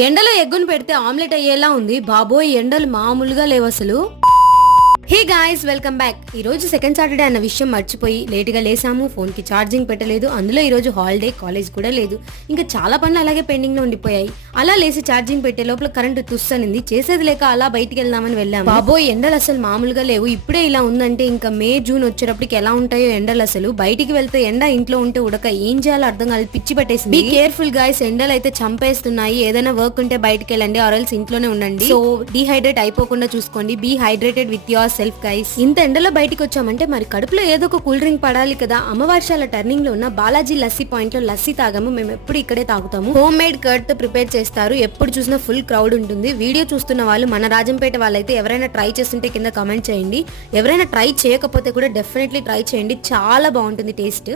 ఎండలో ఎగ్గును పెడితే ఆమ్లెట్ అయ్యేలా ఉంది బాబోయ్, ఎండలు మామూలుగా లేవు అసలు. Hey guys, welcome back. ఈ రోజు సెకండ్ సాటర్డే అన్న విషయం మర్చిపోయి లేటుగా లేసాము. ఫోన్ కి ఛార్జింగ్ పెట్టలేదు. అందులో ఈ రోజు హాలిడే, కాలేజ్ కూడా లేదు. ఇంకా చాలా పనులు అలాగే పెండింగ్ లో ఉండిపోయాయి. అలా లేసి ఛార్జింగ్ పెట్టే లోపల కరెంటు తుస్సనింది. చేసేది లేక అలా బయటికి వెళ్దామని వెళ్ళాము. బాబోయ్, ఎండలు అసలు మామూలుగా లేవు. ఇప్పుడే ఇలా ఉందంటే ఇంకా మే జూన్ వచ్చేటప్పటికి ఎలా ఉంటాయో ఎండలు అసలు. బయటికి వెళ్తే ఎండ, ఇంట్లో ఉంటే ఉడక. ఏం చేయాలో అర్థం కాదు, పిచ్చి పట్టేసింది. బీ కేర్ఫుల్ గాయ్స్, ఎండలు అయితే చంపేస్తున్నాయి. ఏదైనా వర్క్ ఉంటే బయటికి వెళ్ళండి, ఆర్ఎల్స్ ఇంట్లోనే ఉండండి. సో డిహైడ్రేట్ అయిపోకుండా చూసుకోండి. Be hydrated with your self guys. ఇంత ఎండలో బయటికి వచ్చామంటే మరి కడుపులో ఏదో ఒక కూల్ డ్రింక్ పడాలి కదా. అమ్మవార్షాల టర్నింగ్ లో ఉన్న బాలాజీ లస్సీ పాయింట్ లో లస్సీ తాగాము. మేము ఎప్పుడు ఇక్కడే తాగుతాము. హోమ్ మేడ్ కర్డ్ తో ప్రిపేర్ చేస్తారు. ఎప్పుడు చూసినా ఫుల్ క్రౌడ్ ఉంటుంది. వీడియో చూస్తున్న వాళ్ళు మన రాజంపేట వాళ్ళైతే ఎవరైనా ట్రై చేస్తుంటే కింద కమెంట్ చేయండి. ఎవరైనా ట్రై చేయకపోతే కూడా డెఫినెట్లీ ట్రై చేయండి. చాలా బాగుంటుంది టేస్ట్.